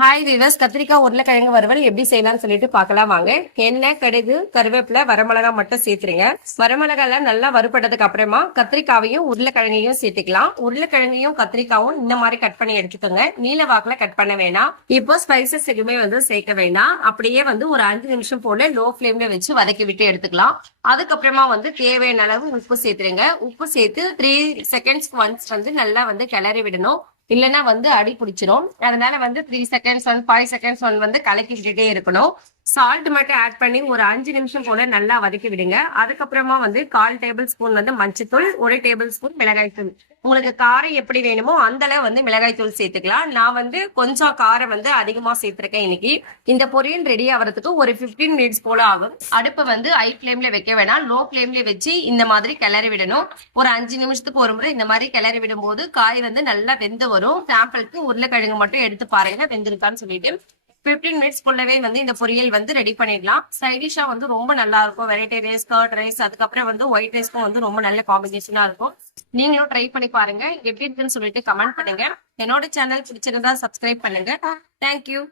Hi விவஸ், கத்திரிக்காய் உருளைக்கிழங்கு வறுவல் எப்படி செய்யலாம்னு சொல்லிட்டு பார்க்கலாம் வாங்க. எண்ணெய், கடுகு, கருவேப்பிலை, வரமிளகா மட்டும் சேர்த்துருங்க. வரமிளகாலாம் நல்லா வறுபட்டதுக்கு அப்புறமா கத்திரிக்காவையும் உருளைக்கிழங்கையும் சேர்த்துக்கலாம். உருளைக்கிழங்கையும் கத்திரிக்காவும் இந்த மாதிரி கட் பண்ணி எடுத்துக்கோங்க. நீல வாக்குல கட் பண்ண வேணாம். இப்போ ஸ்பைசஸ் எதுவுமே சேர்க்க வேண்டாம். அப்படியே ஒரு 5 நிமிஷம் போல லோ ஃபிளேம்ல வச்சு வதக்கி விட்டு எடுத்துக்கலாம். அதுக்கப்புறமா தேவையான அளவு உப்பு சேர்த்துருங்க. உப்பு சேர்த்து 3 செகண்ட்ஸ்க்கு ஒன்ஸ் நல்லா கிளறி விடணும். இல்லைன்னா அடி பிடிச்சிரும். அதனால 3 செகண்ட்ஸ் 5 செகண்ட்ஸ் கலக்கி விட்டுட்டே இருக்கணும். சால்ட் மட்டும் ஆட் பண்ணி ஒரு 5 நிமிஷம் போல நல்லா வதக்கி விடுங்க. அதுக்கப்புறமா 1/4 டேபிள் ஸ்பூன் மஞ்சத்தூள், 1 டேபிள் ஸ்பூன் மிளகாய் தூள். உங்களுக்கு காரம் எப்படி வேணுமோ அந்த அளவு மிளகாய் தூள் சேர்த்துக்கலாம். நான் கொஞ்சம் காரம் அதிகமா சேர்த்திருக்கேன் இன்னைக்கு. இந்த பொரியல் ரெடி ஆகிறதுக்கு ஒரு 15 மினிட்ஸ் போல ஆகும். அடுப்பு ஹை ஃபிளேம்ல வைக்க வேணாம், லோ ஃபிளேம்ல வச்சு இந்த மாதிரி கிளறி விடணும். ஒரு 5 நிமிஷத்துக்கு ஒரு முறை இந்த மாதிரி கிளறி விடும் போது காய் நல்லா வெந்து வரும். சாம்பிளுக்கு உருளைக்கிழங்கு மட்டும் எடுத்து பாருங்க வெந்திருக்கான்னு சொல்லிட்டு. 15 மினிட்ஸ் குள்ளவே இந்த பொரியல் ரெடி பண்ணிடலாம். சைடிஷா ரொம்ப நல்லா இருக்கும். வெரைட்டி ரைஸ், கர்ட் ரைஸ், அதுக்கப்புறம் ஒயிட் ரைஸ்க்கும் ரொம்ப நல்ல காம்பினேஷனா இருக்கும். நீங்களும் ட்ரை பண்ணி பாருங்க. எப்படி இருக்குன்னு சொல்லிட்டு கமெண்ட் பண்ணுங்க. என்னோட சேனல் பிடிச்சிருந்தா சப்ஸ்கிரைப் பண்ணுங்க. தேங்க்யூ.